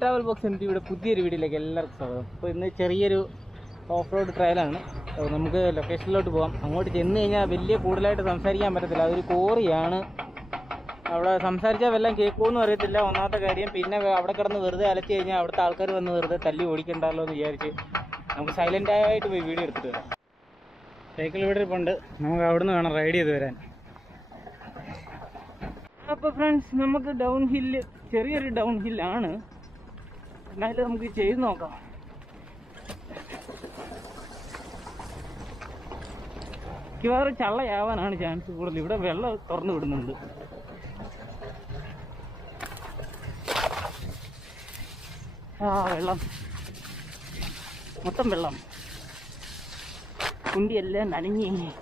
Travel box എന്ത് ഇവിടെ പുതിയൊരു വീഡിയോയിലേക്ക് എല്ലാവർക്കും സ്വാഗതം. അപ്പോൾ ഇന്ന് ചെറിയൊരു ഓഫ് റോഡ് ട്രയലാണ് അപ്പോൾ നമുക്ക് ലൊക്കേഷനിലോട്ട് പോകാം അങ്ങോട്ട് ചെന്ന് കഴിഞ്ഞാൽ വലിയ കൂടുതലായിട്ട് സംസാരിക്കാൻ പറ്റത്തില്ല. അതൊരു കോറിയാണ് അവിടെ സംസാരിച്ചാൽ വല്ലതും കേൾക്കുമെന്നും അറിയത്തില്ല. ഒന്നാമത്തെ കാര്യം പിന്നെ അവിടെ കിടന്ന് വെറുതെ അലച്ച് കഴിഞ്ഞാൽ അവിടുത്തെ ആൾക്കാർ വന്ന് വെറുതെ തല്ലി ഓടിക്കണ്ടല്ലോ എന്ന് വിചാരിച്ച് നമുക്ക് സൈലന്റ് ആയിട്ട് പോയി വീഡിയോ എടുത്തിട്ട് വരാം. സൈക്കിൾ ഇവിടെ ഇരിപ്പുണ്ട്. നമുക്ക് അവിടുന്ന് വേണം റൈഡ് ചെയ്ത് വരാൻ. അപ്പോൾ ഫ്രണ്ട്സ് നമുക്ക് ഡൗൺ ഹില്ല് ചെറിയൊരു ഡൗൺ ഹില്ലാണ് എന്നാലും നമുക്ക് ചെയ്ത് നോക്കാം. മിക്കവാറും ചള്ളയാവാനാണ് ചാൻസ് കൂടുതൽ. ഇവിടെ വെള്ളം തുറന്നു വിടുന്നുണ്ട്. ആ വെള്ളം. മൊത്തം വെള്ളം. കുണ്ടിയെല്ലാം നനഞ്ഞി.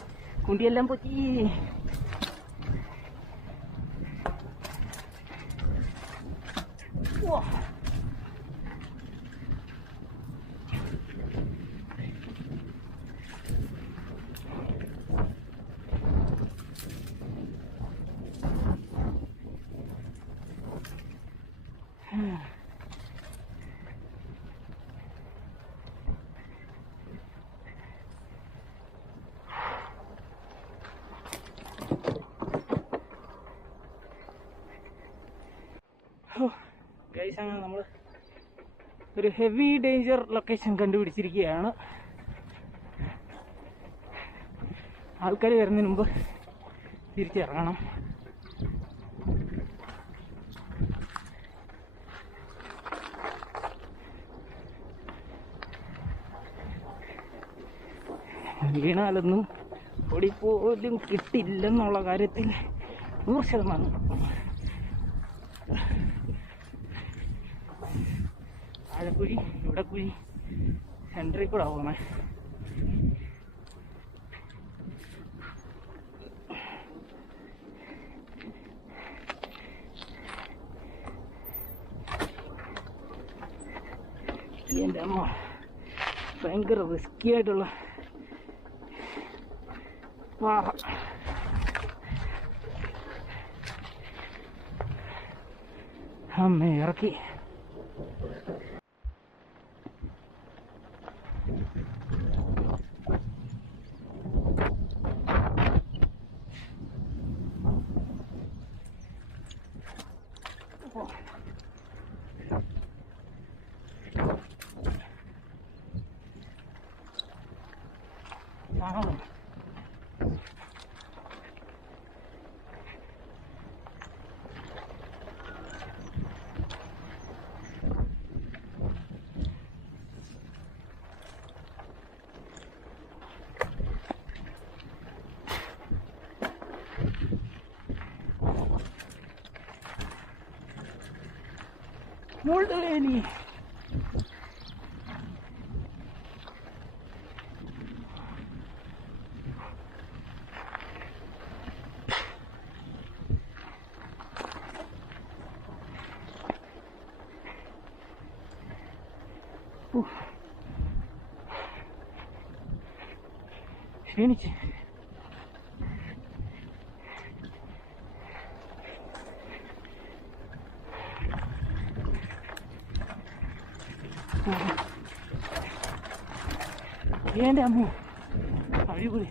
കുണ്ടിയെല്ലാം പൊക്കി. Wow. നമ്മൾ ഒരു ഹെവി ഡേഞ്ചർ ലൊക്കേഷൻ കണ്ടുപിടിച്ചിരിക്കുകയാണ്. ആൾക്കാർ വരുന്നതിന് മുമ്പ് തിരിച്ചിറങ്ങണം. വീണാലൊന്നും ഓടിപ്പോലും കിട്ടില്ലെന്നുള്ള കാര്യത്തിൽ നൂറ് ശതമാനം ആഴക്കുഴി ഇവിടെ കുഴി സെന്ററിൽ കൂടെ പോകണേ എന്റെ അമ്മ ഭയങ്കര റിസ്ക്കി ആയിട്ടുള്ള まあ、半面やる気。Wow. Mordeleni. Uf. Şirin için. ക്ഷീണിച്ച് എന്റെ അമ്മ അടിപൊളി